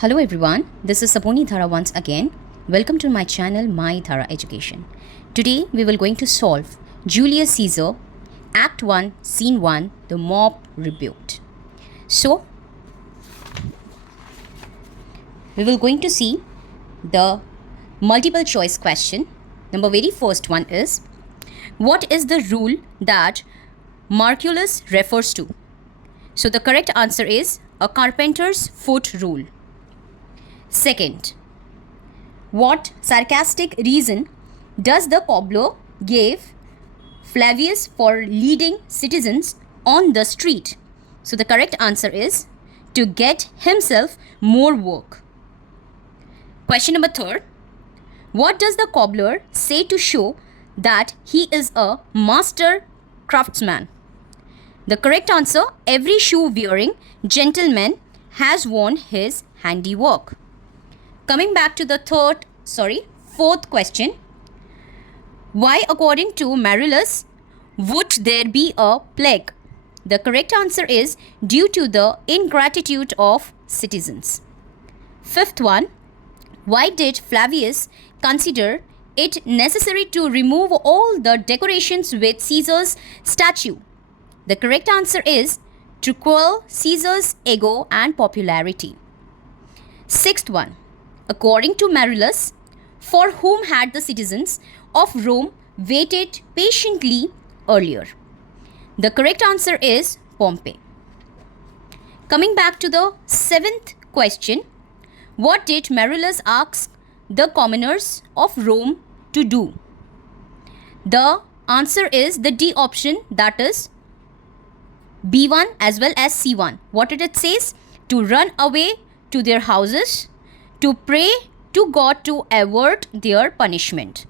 Hello everyone, this is Saponi Dhara once again. Welcome to my channel My Dhara Education. Today we will going to solve Julius Caesar Act 1 Scene 1 The Mob Rebuked. So we will going to see the multiple choice question. Number very first one is, what is the rule that Marcellus refers to? So the correct answer is a carpenter's foot rule. Second, what sarcastic reason does the cobbler give Flavius for leading citizens on the street? So the correct answer is to get himself more work. Question number third, what does the cobbler say to show that he is a master craftsman? The correct answer, every shoe-wearing gentleman has worn his handiwork. Coming back to the fourth question. Why, according to Marullus, would there be a plague? The correct answer is due to the ingratitude of citizens. Fifth one. Why did Flavius consider it necessary to remove all the decorations with Caesar's statue? The correct answer is to quell Caesar's ego and popularity. Sixth one. According to Marullus, for whom had the citizens of Rome waited patiently earlier? The correct answer is Pompey. Coming back to the seventh question, what did Marullus ask the commoners of Rome to do? The answer is the D option, that is B1 as well as C1. What did it say? To run away to their houses, to pray to God to avert their punishment.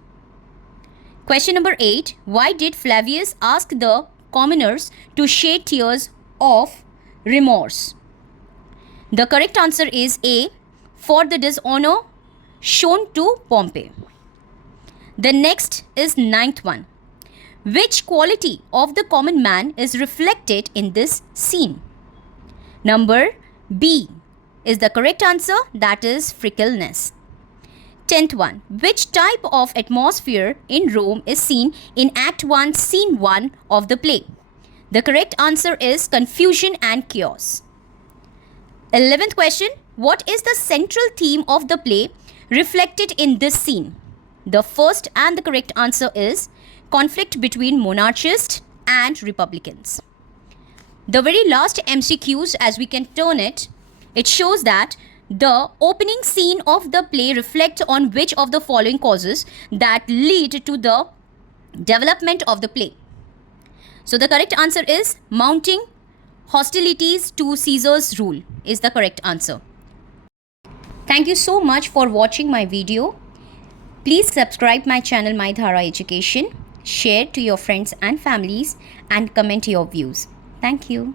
Question number 8. Why did Flavius ask the commoners to shed tears of remorse? The correct answer is A, for the dishonor shown to Pompey. The next is ninth one. Which quality of the common man is reflected in this scene? Number B is the correct answer, that is fickleness. 10th one. Which type of atmosphere in Rome is seen in Act 1, Scene 1 of the play? The correct answer is confusion and chaos. 11th question. What is the central theme of the play reflected in this scene? The first and the correct answer is conflict between monarchists and republicans. The very last MCQs, as we can turn it, it shows that the opening scene of the play reflects on which of the following causes that lead to the development of the play. So the correct answer is mounting hostilities to Caesar's rule is the correct answer. Thank you so much for watching my video. Please subscribe my channel My Dhara Education, share to your friends and families, and comment your views. Thank you.